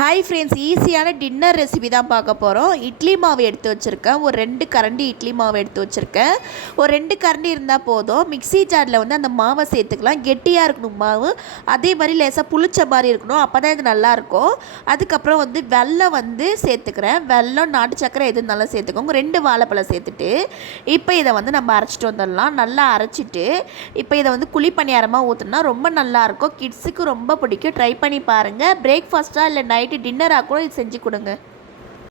Hi friends, ஈஸியான dinner recipe தான் பார்க்க போகிறோம். இட்லி மாவு எடுத்து வச்சுருக்கேன். ஒரு 2 கரண்டி இட்லி மாவு எடுத்து வச்சுருக்கேன். ஒரு 2 கரண்டி இருந்தால் போதும். மிக்ஸி ஜாரில் வந்து அந்த மாவை சேர்த்துக்கலாம். கெட்டியாக இருக்கணும் மாவு, அதே மாதிரி லேசாக புளிச்ச மாதிரி இருக்கணும். அப்போ தான் இது நல்லாயிருக்கும். அதுக்கப்புறம் வந்து வெல்லம் வந்து சேர்த்துக்கிறேன். வெல்லம், நாட்டு சக்கரை எது நல்லா சேர்த்துக்கோங்க. 2 வாழைப்பழம் சேர்த்துட்டு இப்போ இதை வந்து நம்ம அரைச்சிட்டு வந்துடலாம். நல்லா அரைச்சிட்டு இப்போ இதை வந்து குழி பணியாரமாக ஊற்றினா ரொம்ப நல்லாயிருக்கும். கிட்ஸுக்கு ரொம்ப பிடிக்கும். ட்ரை பண்ணி பாருங்கள். பிரேக்ஃபாஸ்ட்டாக இல்லை நைட்டு டின்னராக கூட இது செஞ்சு கொடுங்க.